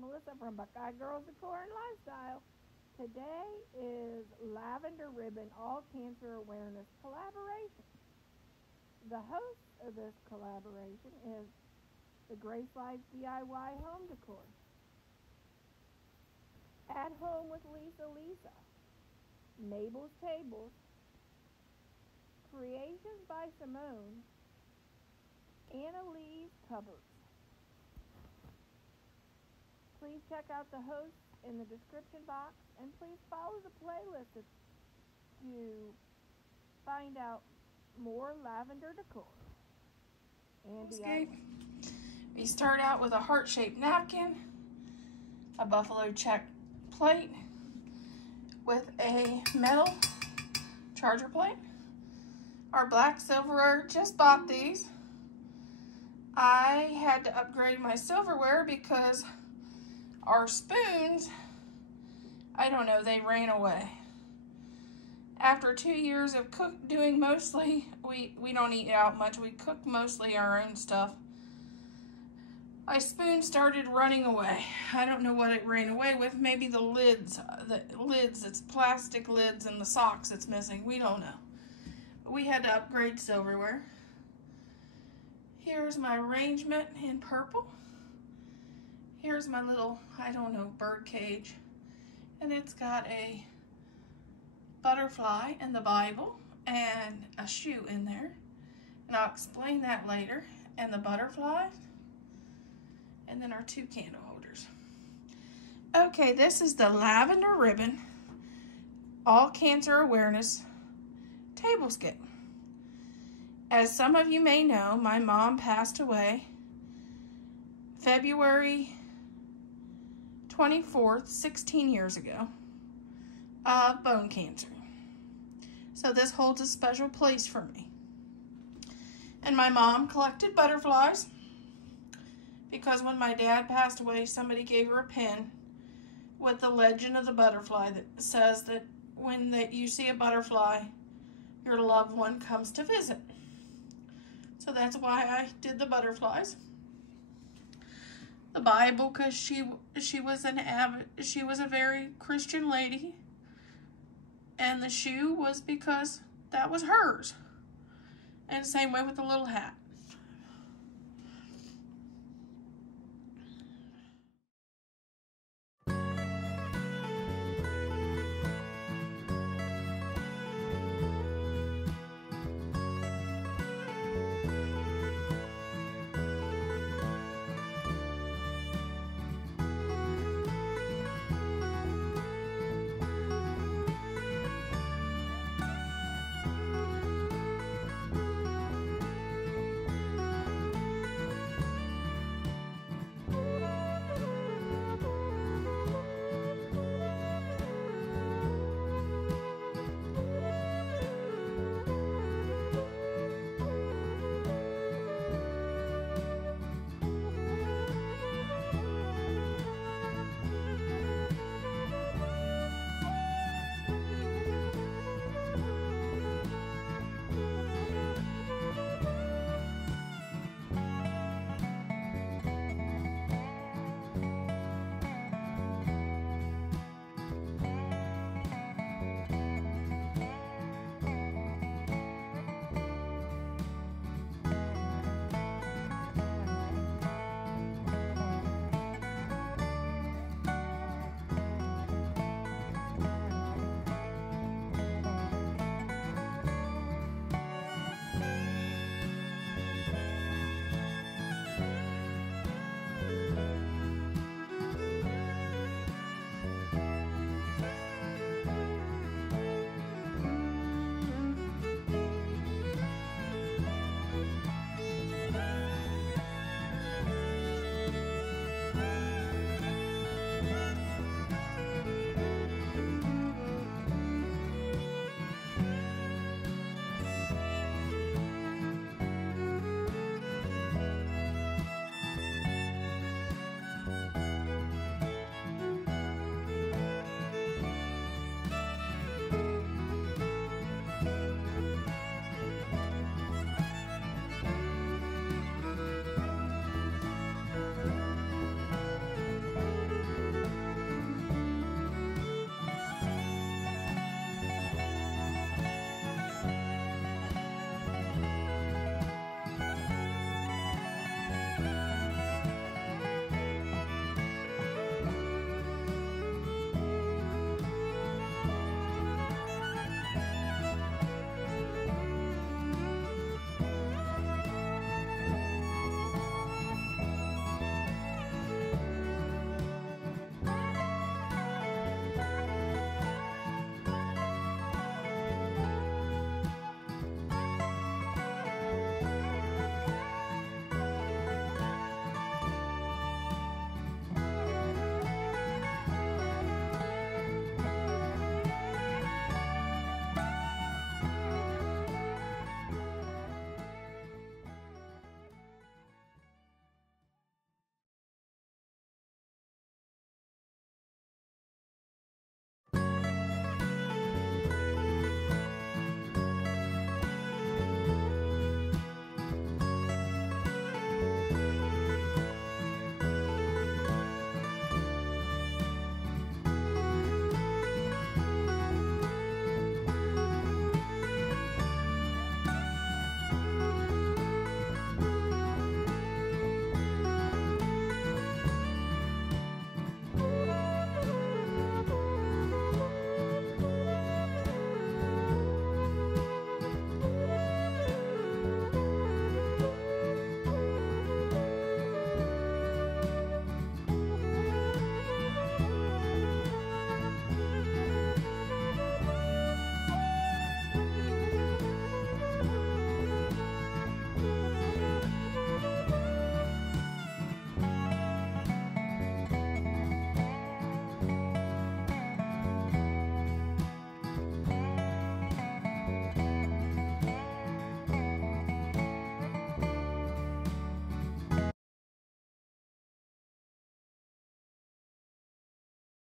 Melissa from Buckeye Girls Decor and Lifestyle. Today is Lavendar Ribbion All Cancer Awareness Collaboration. The host of this collaboration is the Grace Life DIY Home Decor. At Home with Lisa, Mabel's Tables, Creations by Simone, Anna Lee's Cupboards. Please check out the hosts in the description box, and please follow the playlist to find out more lavender decor. And we start out with a heart-shaped napkin, a buffalo check plate with a metal charger plate. Our black silverware, just bought these. I had to upgrade my silverware because our spoons, I don't know, they ran away. After 2 years of doing mostly, we don't eat out much, we cook mostly our own stuff. My spoon started running away. I don't know what it ran away with, maybe the lids, it's plastic lids and the socks it's missing, we don't know. But we had to upgrade silverware. Here's my arrangement in purple. Here's my little, I don't know, bird cage. And it's got a butterfly and the Bible and a shoe in there. And I'll explain that later. And the butterfly. And then our 2 candle holders. Okay, this is the Lavendar Ribbion All Cancer Awareness Table Skip. As some of you may know, my mom passed away February 24th, 16 years ago, of bone cancer. So this holds a special place for me. And my mom collected butterflies because when my dad passed away, somebody gave her a pin with the legend of the butterfly that says that when you see a butterfly, your loved one comes to visit. So that's why I did the butterflies. The Bible, because she was a very Christian lady, and the shoe was because that was hers. And same way with the little hat.